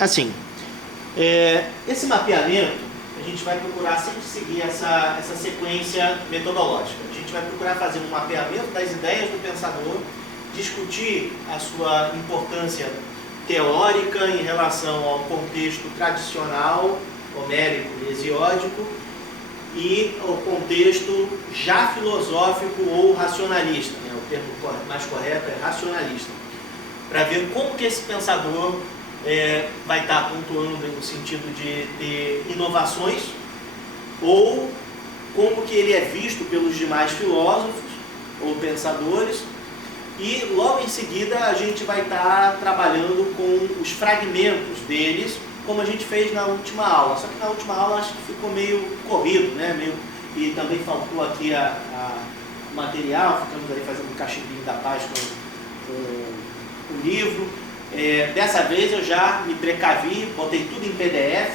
Assim, esse mapeamento, a gente vai procurar sempre seguir essa sequência metodológica. A gente vai procurar fazer um mapeamento das ideias do pensador, discutir a sua importância teórica em relação ao contexto tradicional, homérico e hesiódico, e ao contexto já filosófico ou racionalista, né? O termo mais correto é racionalista, para ver como que esse pensador vai estar pontuando no sentido de ter inovações, ou como que ele é visto pelos demais filósofos ou pensadores. E logo em seguida a gente vai estar trabalhando com os fragmentos deles, como a gente fez na última aula. Só que na última aula acho que ficou meio corrido, né? E também faltou aqui o material, ficamos aí fazendo um cachimbinho da paz com o livro. Dessa vez eu já me precavi, botei tudo em PDF,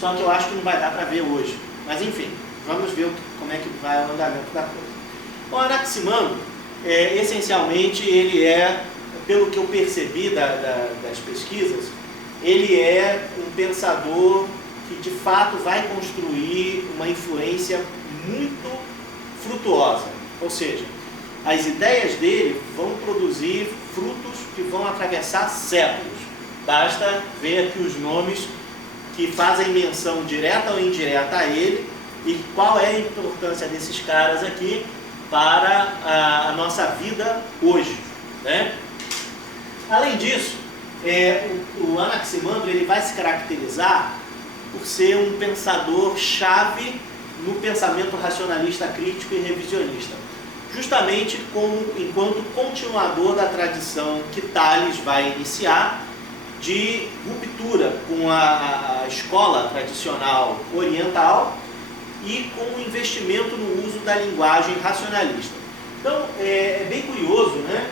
só que eu acho que não vai dar para ver hoje. Mas enfim, vamos ver como é que vai o andamento da coisa. O Anaximandro, essencialmente, ele pelo que eu percebi das pesquisas, ele é um pensador que de fato vai construir uma influência muito frutuosa. Ou seja, as ideias dele vão produzir frutos que vão atravessar séculos. Basta ver aqui os nomes que fazem menção direta ou indireta a ele e qual é a importância desses caras aqui para a nossa vida hoje, né? Além disso, o Anaximandro ele vai se caracterizar por ser um pensador-chave no pensamento racionalista crítico e revisionista, justamente enquanto continuador da tradição que Tales vai iniciar de ruptura com a escola tradicional oriental e com o investimento no uso da linguagem racionalista. Então, é bem curioso, né?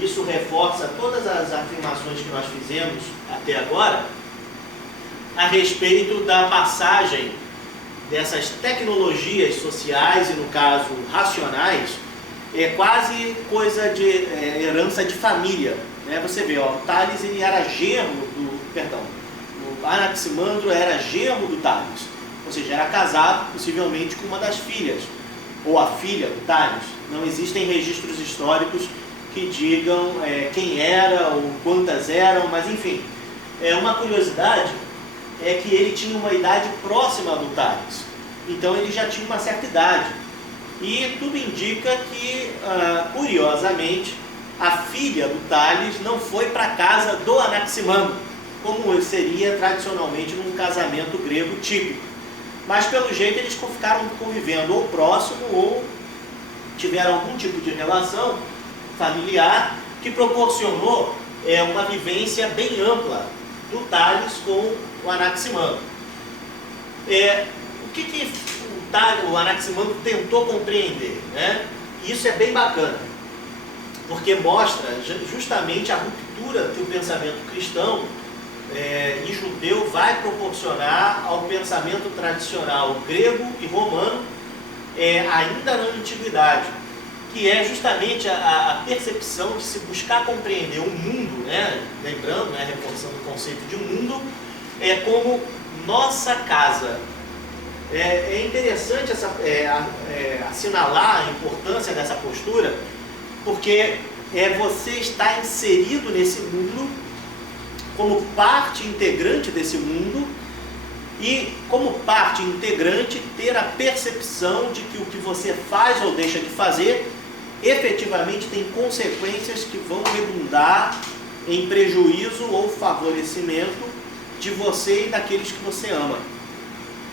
Isso reforça todas as afirmações que nós fizemos até agora a respeito da passagem dessas tecnologias sociais, e no caso racionais, quase coisa de herança de família, né? Você vê, o Tales ele era genro o Anaximandro era genro do Tales, ou seja, era casado possivelmente com uma das filhas, ou a filha do Tales. Não existem registros históricos que digam quem era ou quantas eram, mas enfim, uma curiosidade é que ele tinha uma idade próxima do Tales, então ele já tinha uma certa idade, e tudo indica que, curiosamente, a filha do Tales não foi para a casa do Anaximandro, como seria tradicionalmente num casamento grego típico, mas pelo jeito eles ficaram convivendo ou próximo ou tiveram algum tipo de relação familiar que proporcionou uma vivência bem ampla do Tales com o Anaximandro. O que o Anaximandro tentou compreender, né? Isso é bem bacana, porque mostra justamente a ruptura que o pensamento cristão e judeu vai proporcionar ao pensamento tradicional grego e romano ainda na antiguidade, que é justamente a percepção de se buscar compreender o mundo, né? Lembrando, né, reforçando o conceito de mundo, como nossa casa. É interessante assinalar a importância dessa postura, porque você está inserido nesse mundo como parte integrante desse mundo e, como parte integrante, ter a percepção de que o que você faz ou deixa de fazer efetivamente tem consequências que vão redundar em prejuízo ou favorecimento de você e daqueles que você ama.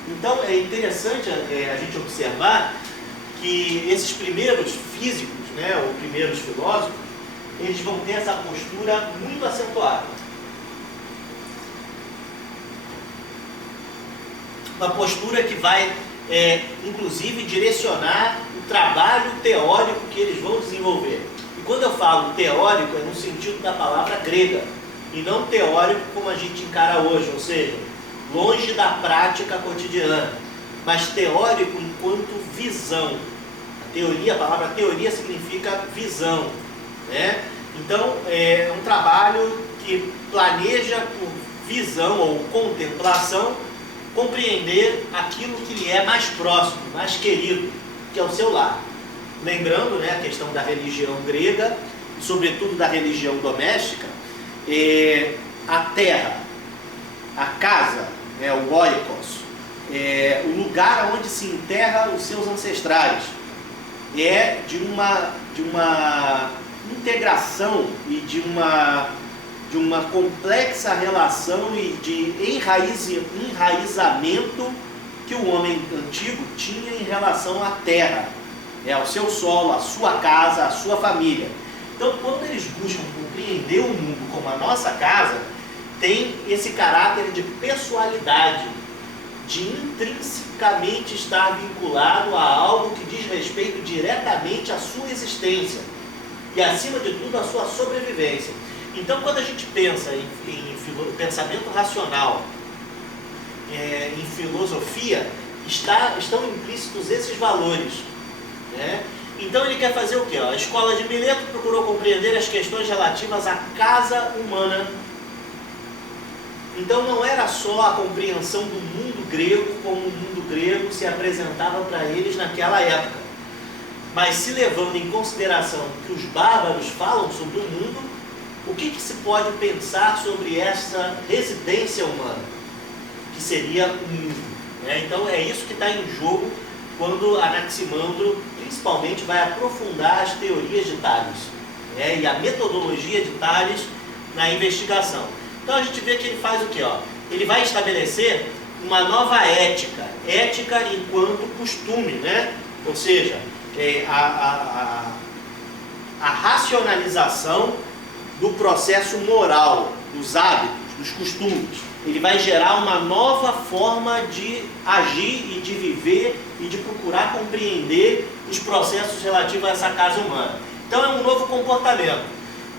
Então é interessante a gente observar que esses primeiros físicos, né, ou primeiros filósofos, eles vão ter essa postura muito acentuada. Uma postura que vai, inclusive, direcionar o trabalho teórico que eles vão desenvolver. E quando eu falo teórico, é no sentido da palavra grega, e não teórico como a gente encara hoje, ou seja, longe da prática cotidiana, mas teórico enquanto visão. A palavra teoria significa visão, né? Então, é um trabalho que planeja por visão ou contemplação compreender aquilo que lhe é mais próximo, mais querido, que é o seu lar. Lembrando, né, a questão da religião grega, e sobretudo da religião doméstica, a terra, a casa, né, o oikos, o lugar onde se enterra os seus ancestrais, é de uma integração e de uma complexa relação e de enraizamento que o homem antigo tinha em relação à terra, ao seu solo, à sua casa, à sua família. Então, quando eles buscam compreender o mundo como a nossa casa, tem esse caráter de pessoalidade, de intrinsecamente estar vinculado a algo que diz respeito diretamente à sua existência e, acima de tudo, à sua sobrevivência. Então, quando a gente pensa em pensamento racional, em filosofia, estão implícitos esses valores, né? Então ele quer fazer o quê? A escola de Mileto procurou compreender as questões relativas à casa humana. Então não era só a compreensão do mundo grego como o mundo grego se apresentava para eles naquela época, mas se levando em consideração que os bárbaros falam sobre o mundo, o que se pode pensar sobre essa residência humana, que seria o mundo, né? Então é isso que está em jogo quando Anaximandro principalmente vai aprofundar as teorias de Tales, né, e a metodologia de Tales na investigação. Então a gente vê que ele faz o quê? Ele vai estabelecer uma nova ética, ética enquanto costume, né? Ou seja, a racionalização do processo moral, dos hábitos, dos costumes. Ele vai gerar uma nova forma de agir e de viver e de procurar compreender os processos relativos a essa casa humana. Então é um novo comportamento.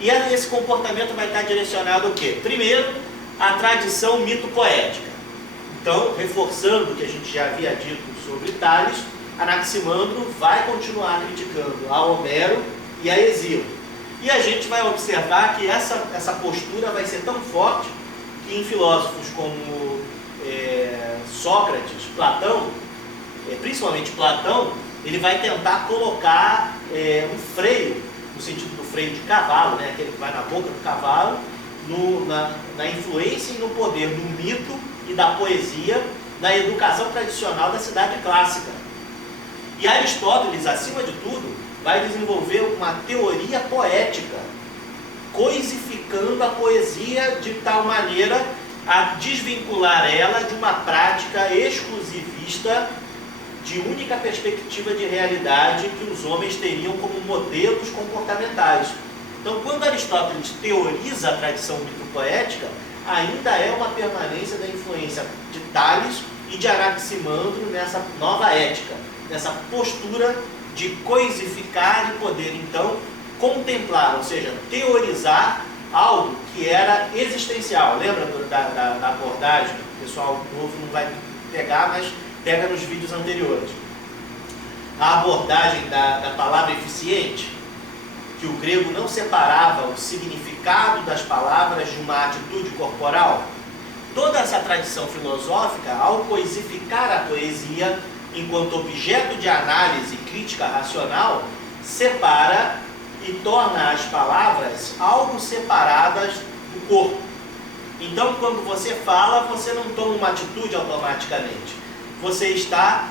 E esse comportamento vai estar direcionado ao quê? Primeiro, a tradição mito-poética. Então, reforçando o que a gente já havia dito sobre Tales, Anaximandro vai continuar criticando a Homero e a Hesíodo. E a gente vai observar que essa postura vai ser tão forte que em filósofos como Sócrates, Platão, principalmente Platão, ele vai tentar colocar um freio, no sentido do freio de cavalo, né, aquele que vai na boca do cavalo, na influência e no poder do mito e da poesia, da educação tradicional da cidade clássica. E Aristóteles, acima de tudo, vai desenvolver uma teoria poética, coisificando a poesia de tal maneira a desvincular ela de uma prática exclusivista de única perspectiva de realidade que os homens teriam como modelos comportamentais. Então, quando Aristóteles teoriza a tradição mito-poética, ainda é uma permanência da influência de Tales e de Anaximandro nessa nova ética, nessa postura de coisificar e poder, então, contemplar, ou seja, teorizar algo que era existencial. Lembra da abordagem? O pessoal novo não vai pegar, mas pega nos vídeos anteriores. A abordagem da palavra eficiente, que o grego não separava o significado das palavras de uma atitude corporal. Toda essa tradição filosófica, ao coisificar a poesia enquanto objeto de análise e crítica racional, separa e torna as palavras algo separadas do corpo. Então, quando você fala, você não toma uma atitude automaticamente. Você está,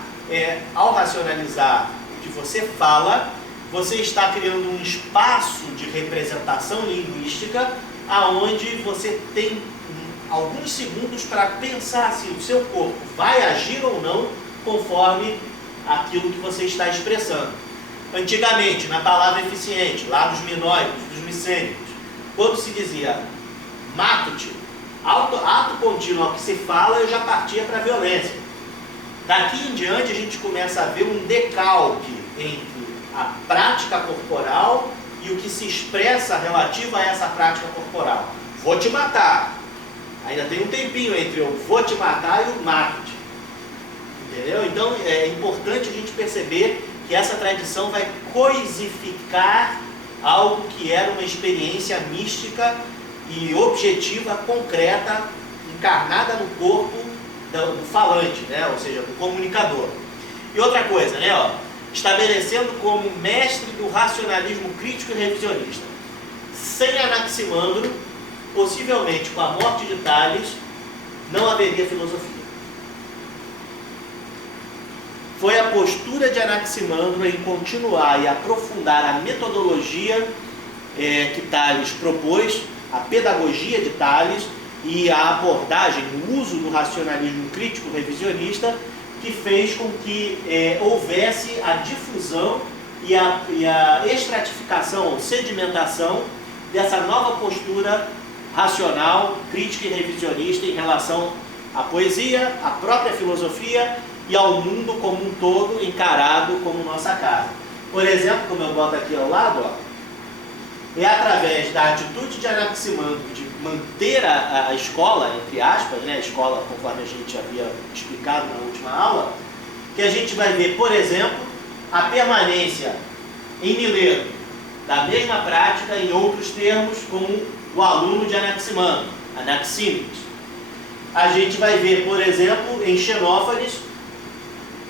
ao racionalizar o que você fala, você está criando um espaço de representação linguística aonde você tem alguns segundos para pensar se o seu corpo vai agir ou não conforme aquilo que você está expressando. Antigamente, na palavra eficiente, lá dos minoicos, dos micênicos, quando se dizia mato-te, ato contínuo ao que se fala, eu já partia para a violência. Daqui em diante a gente começa a ver um decalque entre a prática corporal e o que se expressa relativo a essa prática corporal. Vou te matar. Ainda tem um tempinho entre eu vou te matar e o mato-te. Entendeu? Então é importante a gente perceber que essa tradição vai coisificar algo que era uma experiência mística e objetiva, concreta, encarnada no corpo do falante, né? Ou seja, do comunicador. E outra coisa, né? Estabelecendo como mestre do racionalismo crítico e revisionista. Sem Anaximandro, possivelmente com a morte de Tales, não haveria filosofia. Foi a postura de Anaximandro em continuar e aprofundar a metodologia que Tales propôs, a pedagogia de Tales e a abordagem, o uso do racionalismo crítico revisionista, que fez com que houvesse a difusão e a estratificação ou sedimentação dessa nova postura racional, crítica e revisionista em relação à poesia, à própria filosofia e ao mundo como um todo encarado como nossa casa. Por exemplo, como eu boto aqui ao lado, é através da atitude de Anaximandro de manter a escola, entre aspas, né, a escola conforme a gente havia explicado na última aula, que a gente vai ver, por exemplo, a permanência em Mileto da mesma prática em outros termos com o aluno de Anaximandro, Anaxímenes. A gente vai ver, por exemplo, em Xenófanes,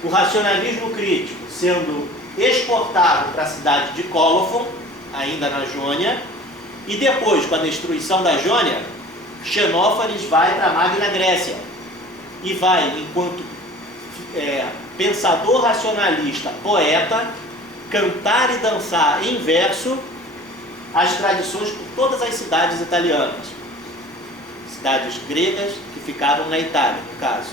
o racionalismo crítico sendo exportado para a cidade de Cólofon, ainda na Jônia, e depois, com a destruição da Jônia, Xenófanes vai para a Magna Grécia e vai, enquanto pensador racionalista, poeta, cantar e dançar em verso as tradições por todas as cidades italianas, cidades gregas que ficavam na Itália, no caso.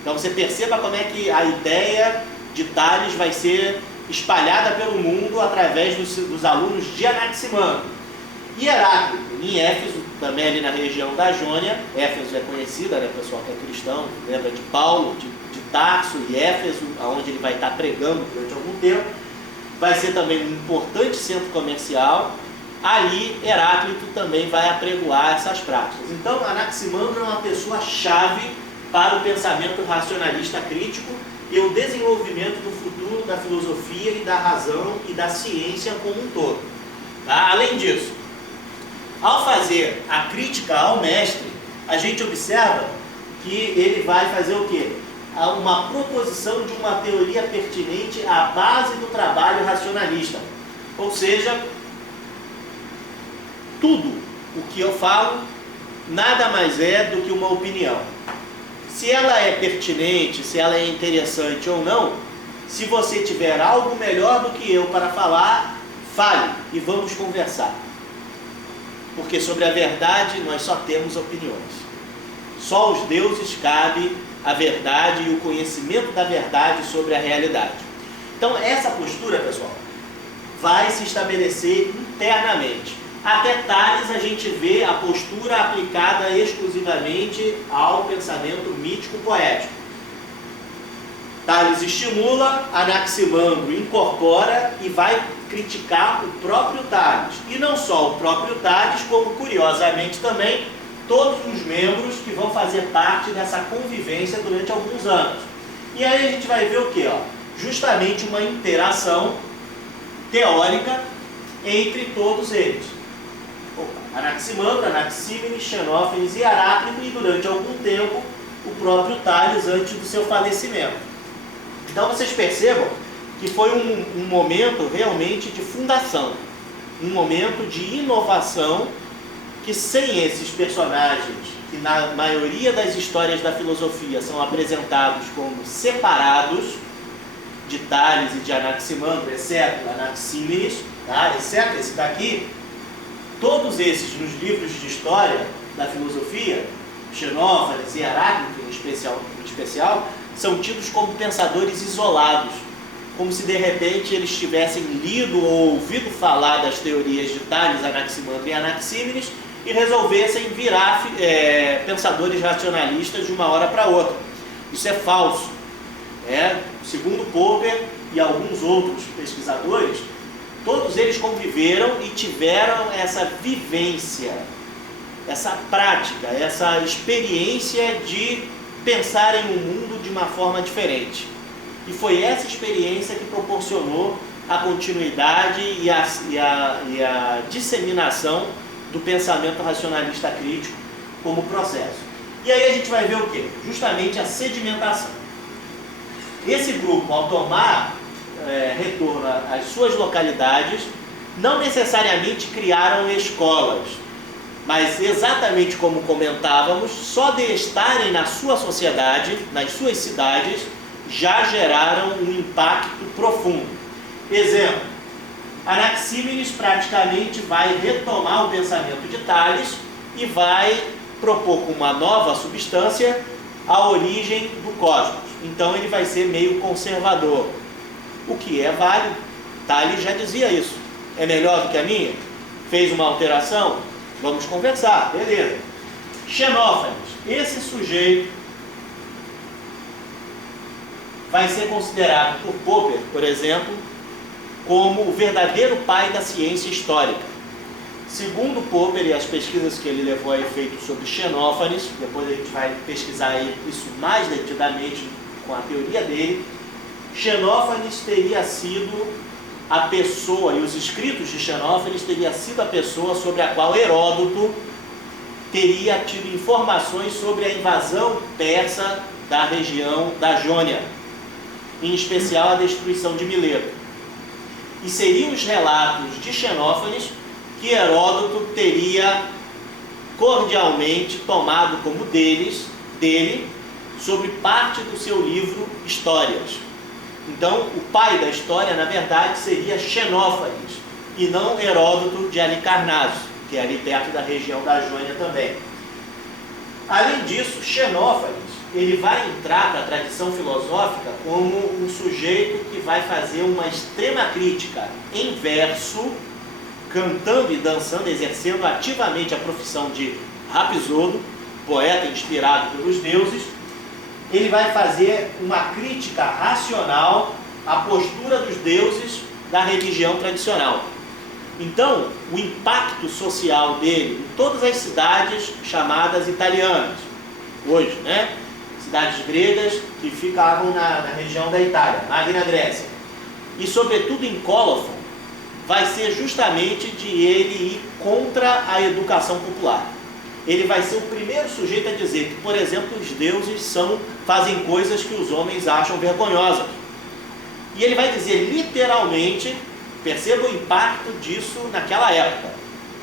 Então você perceba como é que a ideia de Tales vai ser espalhada pelo mundo através dos alunos de Anaximandro. E Heráclito, em Éfeso, também ali na região da Jônia, Éfeso é conhecida, né, pessoal que é cristão, lembra de Paulo, de Tarso e Éfeso, onde ele vai estar pregando durante algum tempo, vai ser também um importante centro comercial. Ali, Heráclito também vai apregoar essas práticas. Então, Anaximandro é uma pessoa-chave para o pensamento racionalista crítico e o desenvolvimento do futuro da filosofia e da razão e da ciência como um todo. Tá? Além disso, ao fazer a crítica ao mestre, a gente observa que ele vai fazer o quê? Uma proposição de uma teoria pertinente à base do trabalho racionalista. Ou seja, tudo o que eu falo nada mais é do que uma opinião. Se ela é pertinente, se ela é interessante ou não, se você tiver algo melhor do que eu para falar, fale e vamos conversar. Porque sobre a verdade nós só temos opiniões. Só aos deuses cabe a verdade e o conhecimento da verdade sobre a realidade. Então essa postura, pessoal, vai se estabelecer internamente. Até Tales a gente vê a postura aplicada exclusivamente ao pensamento mítico-poético. Tales estimula, Anaximandro incorpora e vai criticar o próprio Tales. E não só o próprio Tales, como curiosamente também todos os membros que vão fazer parte dessa convivência durante alguns anos. E aí a gente vai ver o quê? Justamente uma interação teórica entre todos eles. Anaximandro, Anaxímenes, Xenófanes e Heráclito, e durante algum tempo o próprio Tales antes do seu falecimento. Então vocês percebam que foi um momento realmente de fundação, um momento de inovação, que sem esses personagens, que na maioria das histórias da filosofia são apresentados como separados de Tales e de Anaximandro, exceto Anaxímenes, tá? Exceto esse daqui, todos esses nos livros de história da filosofia, Xenófanes e Heráclito em especial, são tidos como pensadores isolados, como se de repente eles tivessem lido ou ouvido falar das teorias de Tales, Anaximandro e Anaxímenes e resolvessem virar pensadores racionalistas de uma hora para outra. Isso é falso. Segundo Popper e alguns outros pesquisadores, todos eles conviveram e tiveram essa vivência, essa prática, essa experiência de pensar em um mundo de uma forma diferente. E foi essa experiência que proporcionou a continuidade e a disseminação do pensamento racionalista crítico como processo. E aí a gente vai ver o quê? Justamente a sedimentação. Esse grupo, ao tomar retorno às suas localidades, não necessariamente criaram escolas, mas exatamente como comentávamos, só de estarem na sua sociedade, nas suas cidades, já geraram um impacto profundo. Exemplo, Anaxímenes praticamente vai retomar o pensamento de Tales e vai propor com uma nova substância a origem do cosmos. Então ele vai ser meio conservador, o que é válido. Tales já dizia isso. É melhor do que a minha? Fez uma alteração? Vamos conversar, beleza. Xenófanes, esse sujeito vai ser considerado por Popper, por exemplo, como o verdadeiro pai da ciência histórica. Segundo Popper e as pesquisas que ele levou a efeito sobre Xenófanes, depois a gente vai pesquisar isso mais detidamente com a teoria dele, Xenófanes teria sido a pessoa, e os escritos de Xenófanes teria sido a pessoa sobre a qual Heródoto teria tido informações sobre a invasão persa da região da Jônia, em especial a destruição de Mileto. E seriam os relatos de Xenófanes que Heródoto teria cordialmente tomado como dele sobre parte do seu livro Histórias. Então, o pai da história, na verdade, seria Xenófanes, e não Heródoto de Halicarnasso, que é ali perto da região da Jônia também. Além disso, Xenófanes, ele vai entrar para a tradição filosófica como um sujeito que vai fazer uma extrema crítica em verso, cantando e dançando, exercendo ativamente a profissão de Rapsodo, poeta inspirado pelos deuses. Ele vai fazer uma crítica racional à postura dos deuses da religião tradicional. Então, o impacto social dele em todas as cidades chamadas italianas, hoje, né? Cidades gregas que ficavam na região da Itália, Magna Grécia, e sobretudo em Cólofon, vai ser justamente de ele ir contra a educação popular. Ele vai ser o primeiro sujeito a dizer que, por exemplo, os deuses fazem coisas que os homens acham vergonhosas. E ele vai dizer literalmente, perceba o impacto disso naquela época.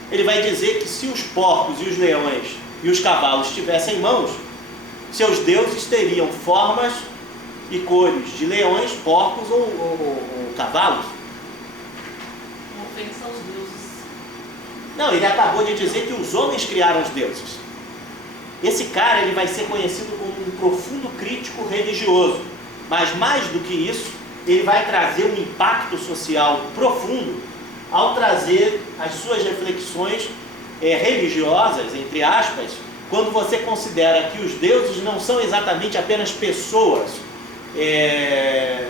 Ele vai dizer que se os porcos e os leões e os cavalos tivessem mãos, seus deuses teriam formas e cores de leões, porcos ou cavalos. Ofensa aos deuses. Não, ele acabou de dizer que os homens criaram os deuses. Esse cara ele vai ser conhecido como um profundo crítico religioso, mas mais do que isso, ele vai trazer um impacto social profundo ao trazer as suas reflexões religiosas, entre aspas, quando você considera que os deuses não são exatamente apenas pessoas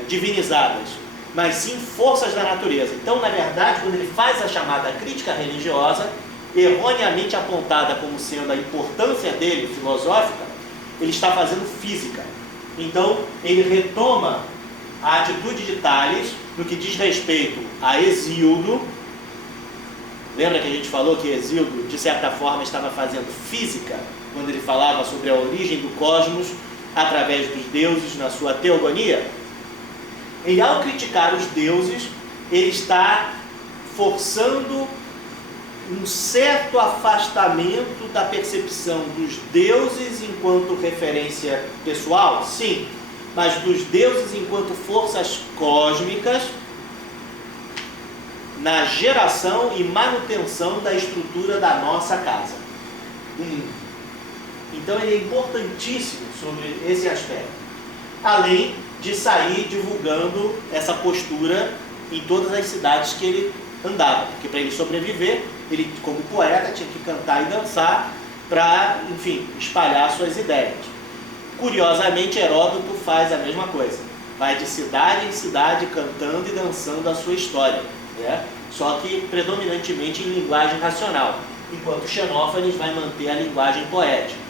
divinizadas, mas sim forças da natureza. Então, na verdade, quando ele faz a chamada crítica religiosa, erroneamente apontada como sendo a importância dele filosófica, ele está fazendo física. Então, ele retoma a atitude de Tales no que diz respeito a Hesíodo. Lembra que a gente falou que Hesíodo, de certa forma, estava fazendo física quando ele falava sobre a origem do cosmos através dos deuses na sua teogonia? E ao criticar os deuses, ele está forçando um certo afastamento da percepção dos deuses enquanto referência pessoal, sim, mas dos deuses enquanto forças cósmicas na geração e manutenção da estrutura da nossa casa, do mundo. Então ele é importantíssimo sobre esse aspecto, além de sair divulgando essa postura em todas as cidades que ele andava, porque para ele sobreviver, ele como poeta tinha que cantar e dançar para, enfim, espalhar suas ideias. Curiosamente, Heródoto faz a mesma coisa, vai de cidade em cidade cantando e dançando a sua história, né? Só que predominantemente em linguagem racional, enquanto Xenófanes vai manter a linguagem poética.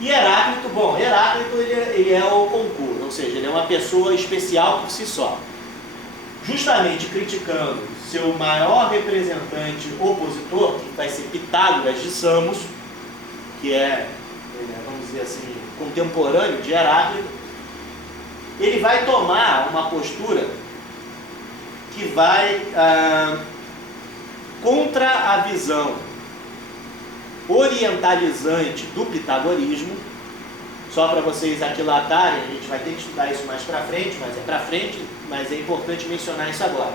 E Heráclito, bom, Heráclito ele é o concurso, ou seja, ele é uma pessoa especial por si só. justamente criticando seu maior representante opositor, que vai ser Pitágoras de Samos, que é, vamos dizer assim, contemporâneo de Heráclito. Ele vai tomar uma postura que vai contra a visão orientalizante do pitagorismo. Só para vocês aquilatarem, a gente vai ter que estudar isso mais para frente, mas é importante mencionar isso agora.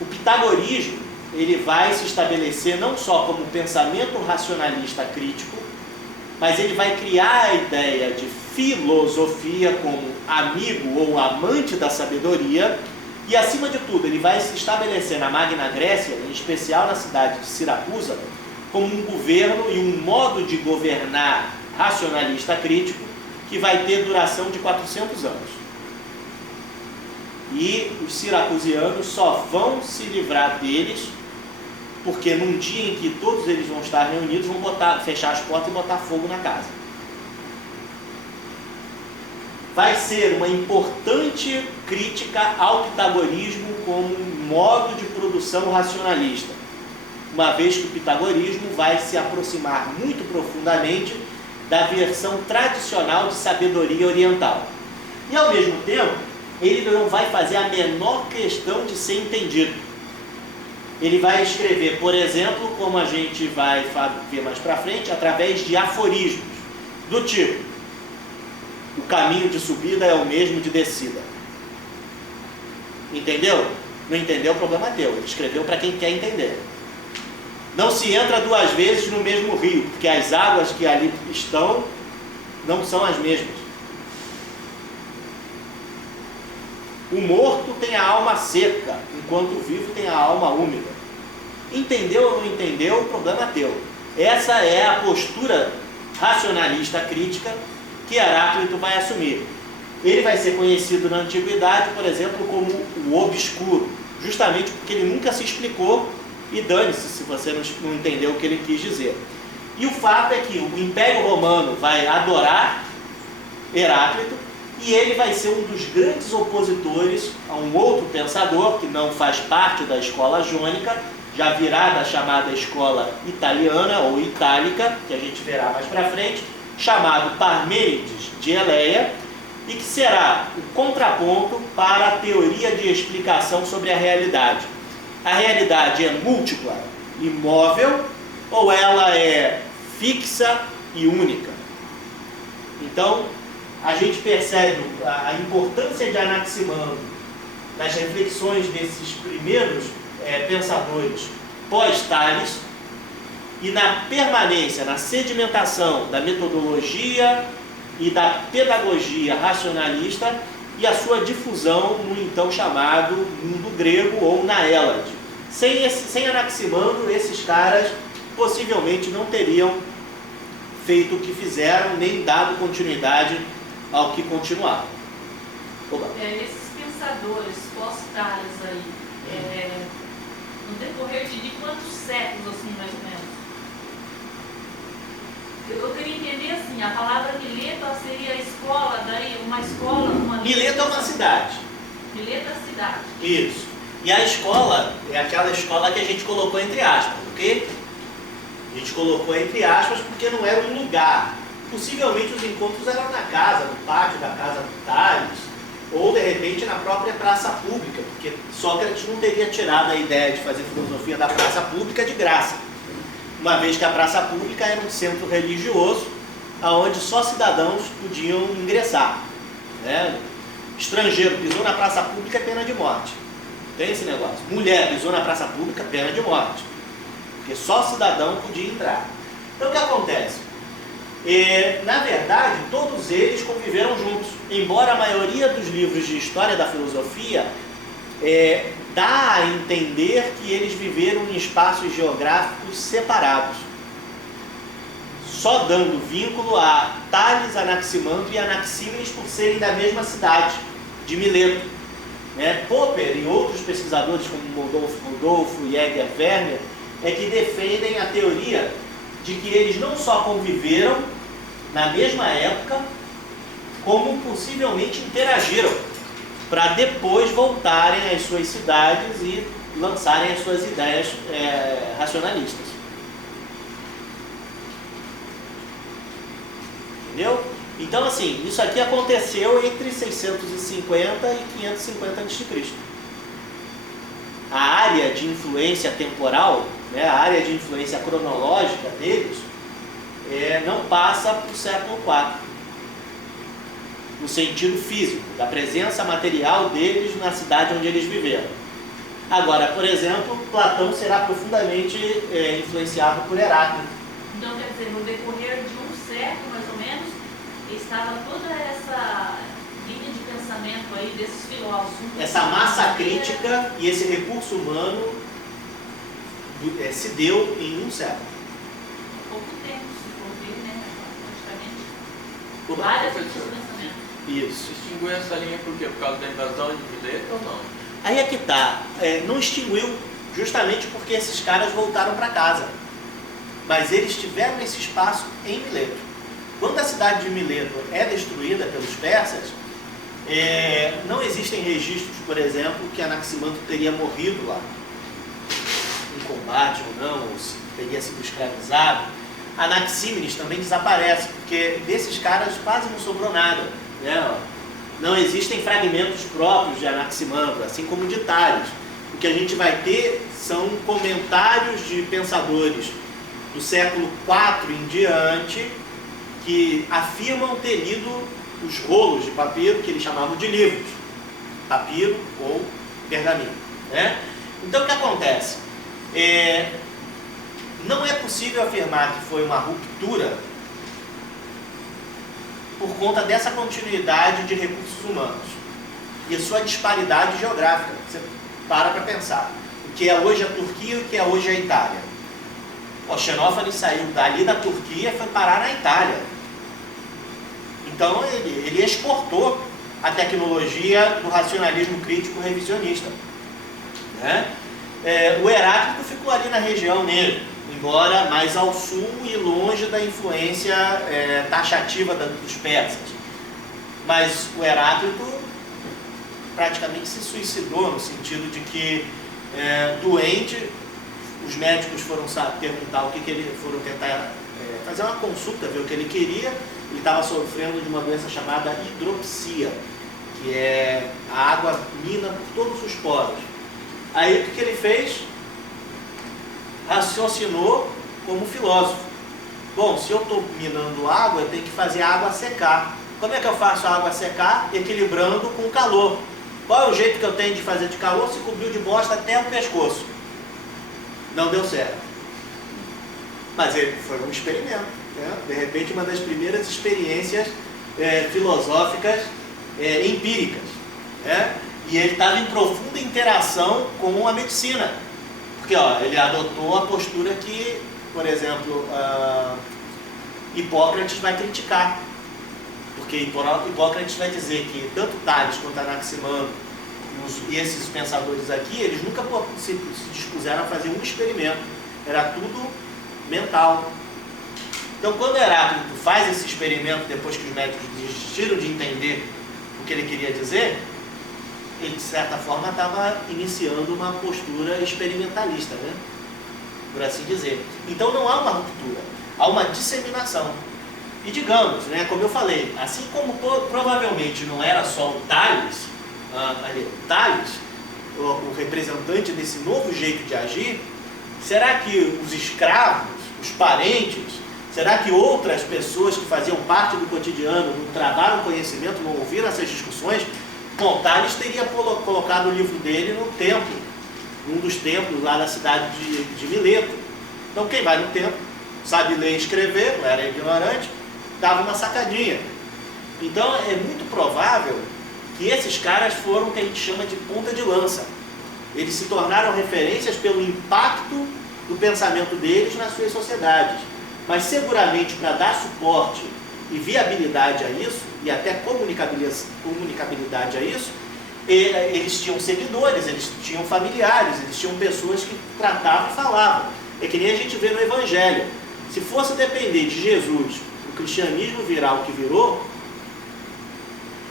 O pitagorismo, ele vai se estabelecer não só como pensamento racionalista crítico, mas ele vai criar a ideia de filosofia como amigo ou amante da sabedoria, e acima de tudo, ele vai se estabelecer na Magna Grécia, em especial na cidade de Siracusa, como um governo e um modo de governar racionalista crítico que vai ter duração de 400 anos. E os siracusianos só vão se livrar deles porque num dia em que todos eles vão estar reunidos, vão fechar as portas e botar fogo na casa. Vai ser uma importante crítica ao pitagorismo como modo de produção racionalista, uma vez que o pitagorismo vai se aproximar muito profundamente da versão tradicional de sabedoria oriental. E ao mesmo tempo, ele não vai fazer a menor questão de ser entendido. Ele vai escrever, por exemplo, como a gente vai ver mais para frente, através de aforismos, do tipo: o caminho de subida é o mesmo de descida. Entendeu? Não entendeu, o problema é teu. Ele escreveu para quem quer entender. Não se entra duas vezes no mesmo rio, porque as águas que ali estão não são as mesmas. O morto tem a alma seca, enquanto o vivo tem a alma úmida. Entendeu ou não entendeu, o problema é teu. Essa é a postura racionalista crítica que Heráclito vai assumir. Ele vai ser conhecido na antiguidade, por exemplo, como o obscuro, justamente porque ele nunca se explicou, e dane-se se você não entendeu o que ele quis dizer. E o fato é que o Império Romano vai adorar Heráclito, e ele vai ser um dos grandes opositores a um outro pensador que não faz parte da escola jônica, já virá da chamada escola italiana ou itálica, que a gente verá mais para frente, chamado Parmênides de Eleia, e que será o contraponto para a teoria de explicação sobre a realidade. A realidade é múltipla, imóvel, ou ela é fixa e única? Então, a gente percebe a importância de Anaximandro nas reflexões desses primeiros pensadores pós-Tales, e na permanência, na sedimentação da metodologia e da pedagogia racionalista e a sua difusão no então chamado mundo grego ou na Hélade. Sem Anaximandro, esses caras possivelmente não teriam feito o que fizeram, nem dado continuidade ao que continuaram. Esses pensadores pós-Tales aí, no decorrer de quantos séculos, assim, mais ou menos? Eu queria entender assim, a palavra Mileto seria a escola, daí uma escola... Mileto é uma cidade. Mileto é a cidade. Isso. E a escola é aquela escola que a gente colocou entre aspas, ok? A gente colocou entre aspas porque não era um lugar. Possivelmente os encontros eram na casa, no pátio da casa do Tales, ou de repente na própria praça pública, porque Sócrates não teria tirado a ideia de fazer filosofia da praça pública de graça, uma vez que a praça pública era um centro religioso onde só cidadãos podiam ingressar, né? Estrangeiro pisou na praça pública é pena de morte. Tem esse negócio. Mulher pisou na praça pública, pena de morte, porque só cidadão podia entrar. Então o que acontece? Na verdade, todos eles conviveram juntos, embora a maioria dos livros de história da filosofia dá a entender que eles viveram em espaços geográficos separados, só dando vínculo a Tales, Anaximandro e Anaxímenes por serem da mesma cidade, de Mileto. Popper e outros pesquisadores como Rodolfo e Egger Werner que defendem a teoria de que eles não só conviveram na mesma época, como possivelmente interagiram. para depois voltarem às suas cidades e lançarem as suas ideias racionalistas. Entendeu? Então, assim, isso aqui aconteceu entre 650 e 550 a.C. A área de influência temporal, né, a área de influência cronológica deles, não passa para o século IV. No sentido físico, da presença material deles na cidade onde eles viveram. Agora, por exemplo, Platão será profundamente influenciado por Heráclito. Então, quer dizer, no decorrer de um século, mais ou menos, estava toda essa linha de pensamento aí desses filósofos. Essa massa crítica e esse recurso humano se deu em um século. Pouco tempo, se for ver, né? Praticamente. Por Várias linhas de pensamento. Isso. Extinguiu essa linha por quê? Por causa da invasão de Mileto ou não? Aí é que tá. Não extinguiu justamente porque esses caras voltaram para casa. Mas eles tiveram esse espaço em Mileto. Quando a cidade de Mileto é destruída pelos persas, não existem registros, por exemplo, que Anaximanto teria morrido lá, em combate ou não, ou se teria sido escravizado. Anaxímenes também desaparece, porque desses caras quase não sobrou nada. Não existem fragmentos próprios de Anaximanto, assim como de Tales. O que a gente vai ter são comentários de pensadores do século IV em diante que afirmam ter lido os rolos de papiro que eles chamavam de livros, papiro ou pergaminho. Então o que acontece? Não é possível afirmar que foi uma ruptura por conta dessa continuidade de recursos humanos e a sua disparidade geográfica. Você para pensar. O que é hoje a Turquia e o que é hoje a Itália. O Xenófanes saiu dali da Turquia e foi parar na Itália. Então ele exportou a tecnologia do racionalismo crítico revisionista. O Heráclito ficou ali na região mesmo, embora mais ao sul e longe da influência taxativa dos persas. Mas o Heráclito praticamente se suicidou, no sentido de que, doente, os médicos foram perguntar o que ele foram tentar fazer uma consulta, ver o que ele queria. Ele estava sofrendo de uma doença chamada hidropsia, que é a água mina por todos os poros. Aí o que ele fez? Raciocinou como filósofo. Bom, se eu estou minando água, eu tenho que fazer a água secar. Como é que eu faço a água secar? Equilibrando com o calor. Qual é o jeito que eu tenho de fazer de calor? Se cobriu de bosta até o pescoço. Não deu certo. Mas foi um experimento. De repente, uma das primeiras experiências filosóficas empíricas. E ele estava em profunda interação com a medicina. Porque ele adotou a postura que, por exemplo, Hipócrates vai criticar. Porque Hipócrates vai dizer que tanto Tales quanto Anaximandro e esses pensadores aqui, eles nunca se dispuseram a fazer um experimento. Era tudo mental. Então, quando Heráclito faz esse experimento, depois que os médicos desistiram de entender o que ele queria dizer, ele, de certa forma, estava iniciando uma postura experimentalista, por assim dizer. Então, não há uma ruptura, há uma disseminação. E digamos, como eu falei, assim como provavelmente não era só o Tales, o representante desse novo jeito de agir, será que os escravos, os parentes, será que outras pessoas que faziam parte do cotidiano não travaram conhecimento, não ouviram essas discussões? Bom, Tales teria colocado o livro dele no templo, num dos templos lá da cidade de Mileto. Então quem vai no templo, sabe ler e escrever, não era ignorante, dava uma sacadinha. Então é muito provável que esses caras foram o que a gente chama de ponta de lança. Eles se tornaram referências pelo impacto do pensamento deles nas suas sociedades. Mas seguramente para dar suporte e viabilidade a isso, e até comunicabilidade a isso, eles tinham seguidores, eles tinham familiares, eles tinham pessoas que tratavam e falavam. É que nem a gente vê no Evangelho. Se fosse depender de Jesus, o cristianismo virar o que virou,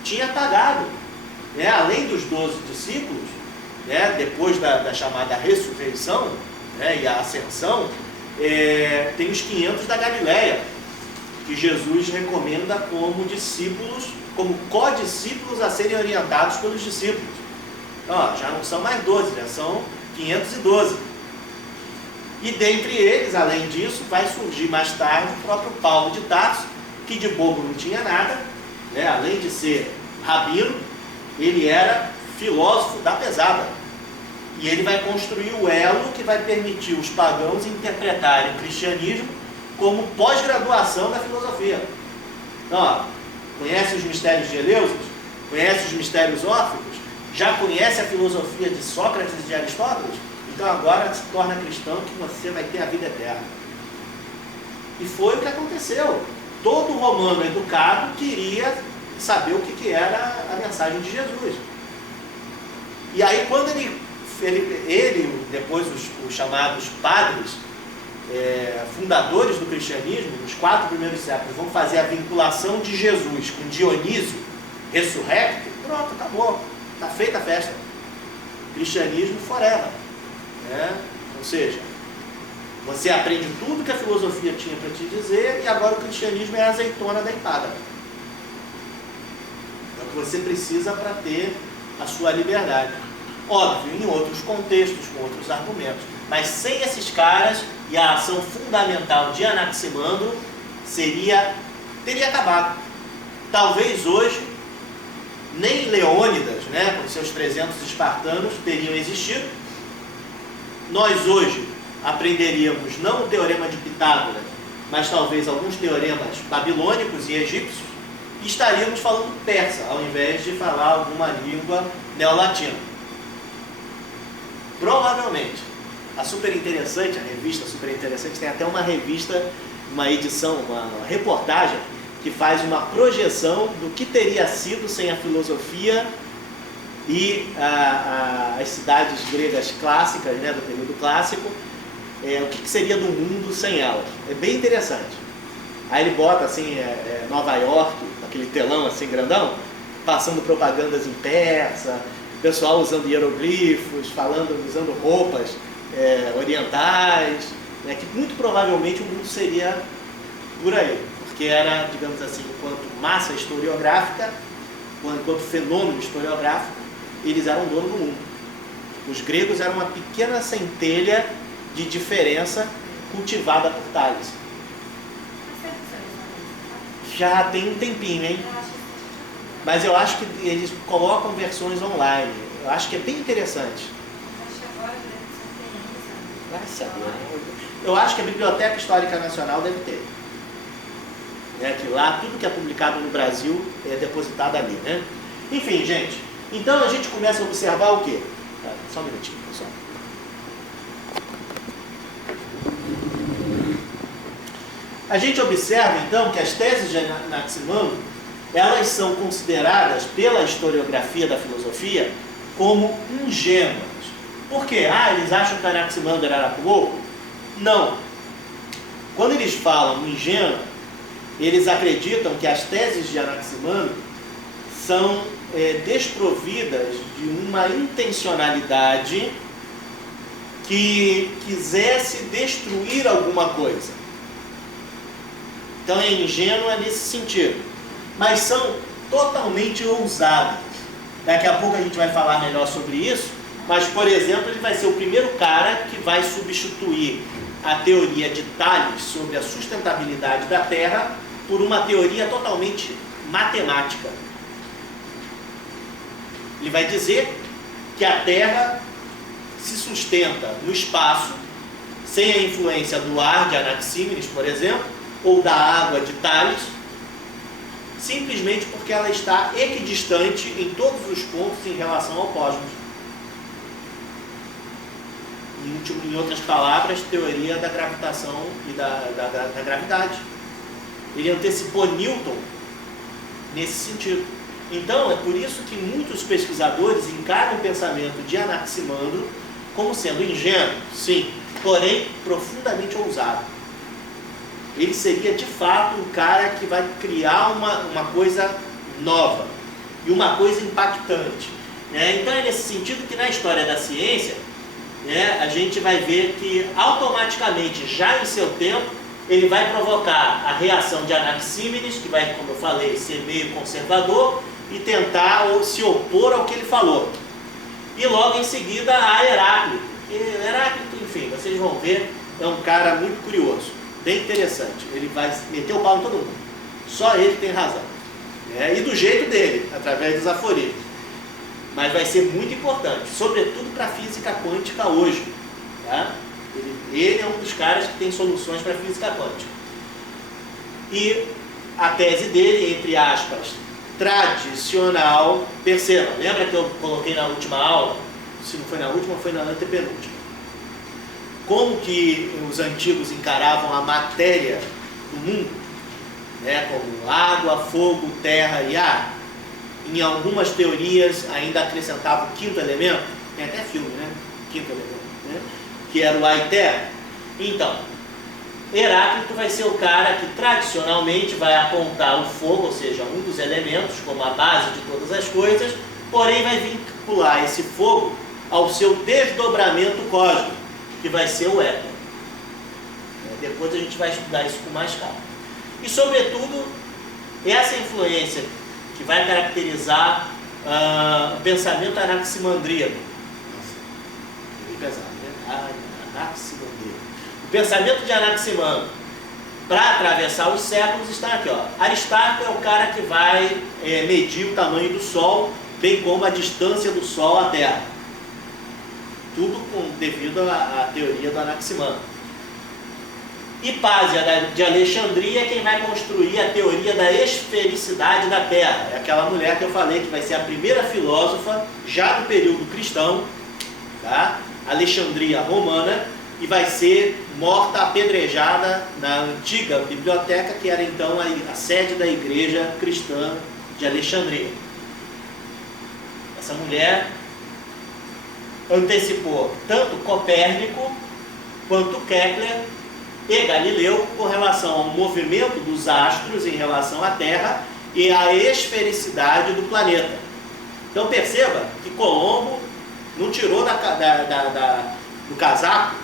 tinha apagado. né, além dos 12 discípulos, né, depois da chamada ressurreição, né, e a ascensão, tem os 500 da Galileia, que Jesus recomenda como discípulos, como co-discípulos a serem orientados pelos discípulos. Então, já não são mais 12, já são 512. E dentre eles, além disso, vai surgir mais tarde o próprio Paulo de Tarso, que de bobo não tinha nada, né? Além de ser rabino, ele era filósofo da pesada. E ele vai construir o elo que vai permitir os pagãos interpretarem o cristianismo como pós-graduação da filosofia. Então, ó, conhece os mistérios de Eleusis? Conhece os mistérios órficos? Já conhece a filosofia de Sócrates e de Aristóteles? Então agora se torna cristão que você vai ter a vida eterna. E foi o que aconteceu. Todo romano educado queria saber o que era a mensagem de Jesus. E aí quando ele depois os chamados padres, fundadores do cristianismo, nos 4 primeiros séculos, vão fazer a vinculação de Jesus com Dionísio, ressurrecto, pronto, acabou. Está feita a festa. Cristianismo forever. Né? Ou seja, você aprende tudo que a filosofia tinha para te dizer e agora o cristianismo é a azeitona da empada. É o que você precisa para ter a sua liberdade. Óbvio, em outros contextos, com outros argumentos. Mas sem esses caras e a ação fundamental de Anaximandro teria acabado. Talvez hoje nem Leônidas, né, com seus 300 espartanos, teriam existido. Nós hoje aprenderíamos não o teorema de Pitágoras, mas talvez alguns teoremas babilônicos e egípcios, e estaríamos falando persa, ao invés de falar alguma língua neolatina. Provavelmente. A revista Super Interessante, tem até uma revista, uma edição, uma reportagem, que faz uma projeção do que teria sido sem a filosofia e as cidades gregas clássicas, né, do período clássico, o que seria do mundo sem elas. É bem interessante. Aí ele bota assim, Nova York, aquele telão assim grandão, passando propagandas em persa, pessoal usando hieroglifos, usando roupas orientais, né, que muito provavelmente o mundo seria por aí, porque era, digamos assim, enquanto massa historiográfica, enquanto fenômeno historiográfico, eles eram dono do mundo. Os gregos eram uma pequena centelha de diferença cultivada por Tales. Já tem um tempinho, hein? Mas eu acho que eles colocam versões online. Eu acho que é bem interessante. Vai saber. Eu acho que a Biblioteca Histórica Nacional deve ter. Que lá tudo que é publicado no Brasil é depositado ali, né? Enfim, gente. Então a gente começa a observar o quê? Só um minutinho, pessoal. A gente observa, então, que as teses de Anaximandro, elas são consideradas pela historiografia da filosofia como ingênuas. Por quê? Eles acham que Anaximandro era louco? Não. Quando eles falam ingênuo, eles acreditam que as teses de Anaximandro são desprovidas de uma intencionalidade que quisesse destruir alguma coisa. Então é ingênua nesse sentido. Mas são totalmente ousadas. Daqui a pouco a gente vai falar melhor sobre isso, mas, por exemplo, ele vai ser o primeiro cara que vai substituir a teoria de Tales sobre a sustentabilidade da Terra por uma teoria totalmente matemática. Ele vai dizer que a Terra se sustenta no espaço, sem a influência do ar de Anaxímenes, por exemplo, ou da água de Tales, simplesmente porque ela está equidistante em todos os pontos em relação ao cosmos. Em outras palavras, teoria da gravitação e da gravidade. Ele antecipou Newton nesse sentido. Então, é por isso que muitos pesquisadores encaram o pensamento de Anaximandro como sendo ingênuo, sim, porém profundamente ousado. Ele seria, de fato, um cara que vai criar uma coisa nova. e uma coisa impactante. Né? Então é nesse sentido que na história da ciência, né, a gente vai ver que automaticamente, já em seu tempo, ele vai provocar a reação de Anaxímenes, que vai, como eu falei, ser meio conservador e tentar se opor ao que ele falou. E logo em seguida a Heráclito. E Heráclito, enfim, vocês vão ver, é um cara muito curioso, bem interessante. Ele vai meter o pau em todo mundo. Só ele tem razão. Né? E do jeito dele, através dos aforismos. Mas vai ser muito importante, sobretudo para a física quântica hoje. Tá? Ele é um dos caras que tem soluções para a física quântica. E a tese dele, entre aspas, tradicional, perceba, lembra que eu coloquei na última aula? Se não foi na última, foi na antepenúltima. Como que os antigos encaravam a matéria do mundo, né, como água, fogo, terra e ar? Em algumas teorias ainda acrescentavam o quinto elemento, tem até filme, né? Quinto elemento, né? Que era o Aether. Então, Heráclito vai ser o cara que tradicionalmente vai apontar o fogo, ou seja, um dos elementos, como a base de todas as coisas, porém vai vincular esse fogo ao seu desdobramento cósmico, que vai ser o éter. Depois a gente vai estudar isso com mais calma. E, sobretudo, essa influência que vai caracterizar o pensamento anaximandríaco. Nossa, é bem pesado, né? Anaximandríaco. O pensamento de Anaximandro, para atravessar os séculos, está aqui. Ó. Aristarco é o cara que vai medir o tamanho do Sol, bem como a distância do Sol à Terra. Tudo devido à teoria do Anaximandro. Hipásia de Alexandria é quem vai construir a teoria da esfericidade da Terra. É aquela mulher que eu falei que vai ser a primeira filósofa, já no período cristão, tá? Alexandria romana, e vai ser morta apedrejada na antiga biblioteca, que era então a sede da igreja cristã de Alexandria. Essa mulher antecipou tanto Copérnico quanto Kepler e Galileu com relação ao movimento dos astros em relação à Terra e à esfericidade do planeta. Então perceba que Colombo não tirou do casaco,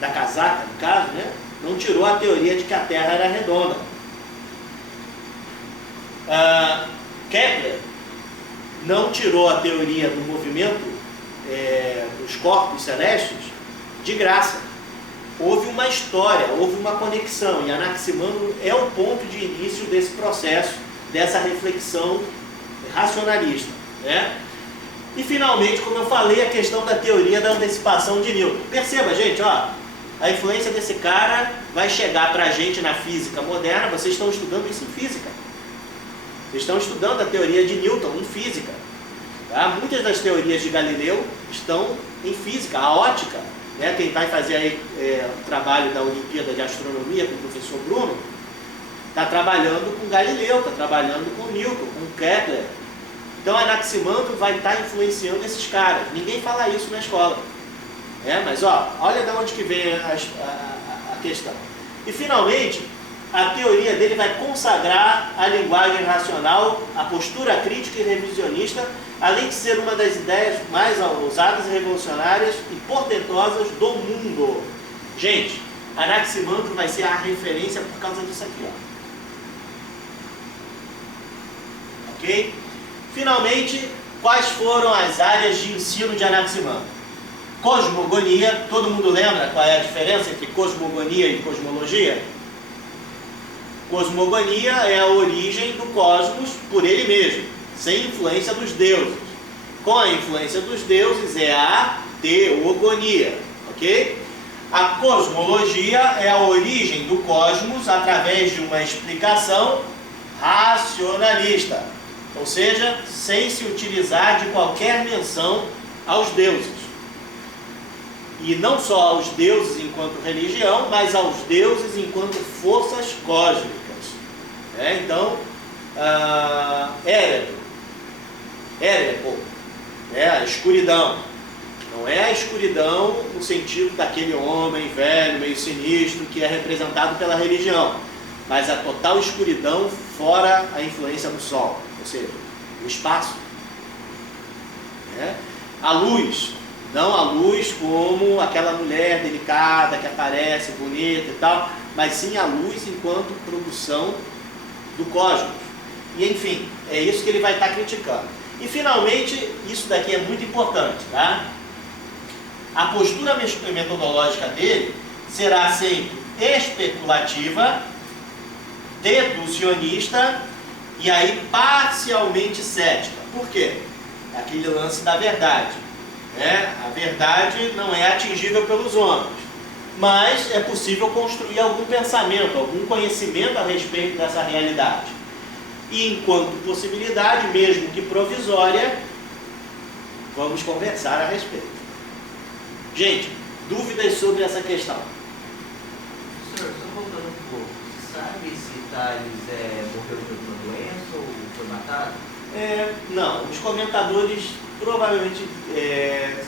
da casaca, no caso, né? Não tirou a teoria de que a Terra era redonda. Kepler não tirou a teoria do movimento dos corpos celestes de graça. Houve uma história, houve uma conexão, e Anaximandro é o ponto de início desse processo, dessa reflexão racionalista, né? E finalmente, como eu falei, a questão da teoria da antecipação de Newton. Perceba, gente, ó, a influência desse cara vai chegar para a gente na física moderna. Vocês estão estudando isso em física. Vocês estão estudando a teoria de Newton em física. Tá? Muitas das teorias de Galileu estão em física, a ótica. Né? Quem vai fazer aí, o trabalho da Olimpíada de Astronomia com o professor Bruno, está trabalhando com Galileu, está trabalhando com Newton, com Kepler. Então Anaximandro vai estar influenciando esses caras. Ninguém fala isso na escola. Mas olha de onde que vem a questão. E finalmente, a teoria dele vai consagrar a linguagem racional, a postura crítica e revisionista, além de ser uma das ideias mais ousadas e revolucionárias e portentosas do mundo. Gente, Anaximandro vai ser a referência por causa disso aqui. Ok? Finalmente, quais foram as áreas de ensino de Anaximandro? Cosmogonia, todo mundo lembra qual é a diferença entre cosmogonia e cosmologia? Cosmogonia é a origem do cosmos por ele mesmo, sem influência dos deuses. Com a influência dos deuses é a teogonia, ok? A cosmologia é a origem do cosmos através de uma explicação racionalista, ou seja, sem se utilizar de qualquer menção aos deuses. E não só aos deuses enquanto religião, mas aos deuses enquanto forças cósmicas. Então, Érepo, a escuridão. Não é a escuridão no sentido daquele homem velho, meio sinistro, que é representado pela religião, mas a total escuridão fora a influência do Sol, ou seja, o espaço. Né? A luz, não a luz como aquela mulher delicada que aparece, bonita e tal, mas sim a luz enquanto produção do cosmos. E enfim, é isso que ele vai estar criticando. E finalmente, isso daqui é muito importante, tá? A postura metodológica dele será sempre especulativa, deducionista e aí parcialmente cética. Por quê? É aquele lance da verdade. Né? A verdade não é atingível pelos homens, mas é possível construir algum pensamento, algum conhecimento a respeito dessa realidade. E enquanto possibilidade, mesmo que provisória, vamos conversar a respeito. Gente, dúvidas sobre essa questão? Senhor, só voltando um pouco, você sabe se Tales morreu por uma doença ou foi matado? Não, os comentadores provavelmente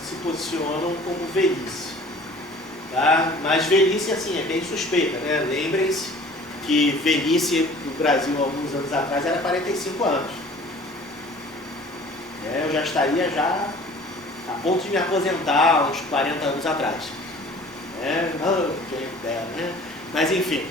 se posicionam como velhice. Tá? Mas velhice assim, é bem suspeita, né? Lembrem-se que velhice no Brasil alguns anos atrás era 45 anos. Eu já estaria já a ponto de me aposentar uns 40 anos atrás. Quem dera, né? Mas enfim.